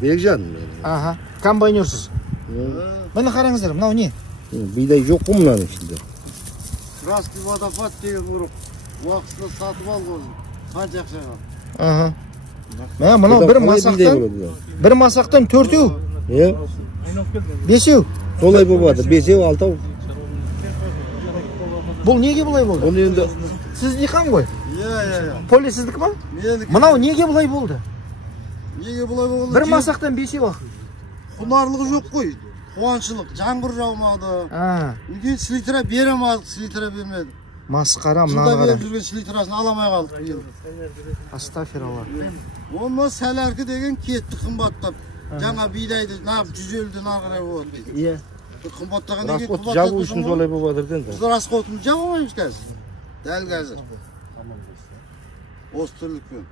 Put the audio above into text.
Бекжан. Аха, комбайнерсыз. Мына қараңыздар, мынау не? Бидай жоқ қой мынаның ішінде. Красный водопад деген ұрып, уақытында сатып алған. Қанша ақшаға? Аха. Мынау бір масақтан 4-еу. Е? 5-еу. Солай болады, 5-еу, 6-еу. Бұл неге бұлай болды? Оны енді Сіз диқан ғой? Иә. Поле сіздікі ма? Мынау неге бұлай болды? Неге бұлай болды? Бір масақтан 5-еу ақ. Құнарлығы жоқ қой. Қуаншылық, жаңбыр жаумады. Үйге слитра беремадық, слитра бермеді. Масқара, Жылда мынаны беріп қара. жүрген слитрасын аламай қалдық биыл. Астафиралла. Оны сәләркі деген кетті қымбаттап. Жаңа бидайды 150-ден ағырай болады дейді. Иә. Қымбаттаған деген расход жабу үшін солай болып жатыр енді. Біз расходымызды жабамаймыз қазір. Дәл қазір. Осы түрлікпен.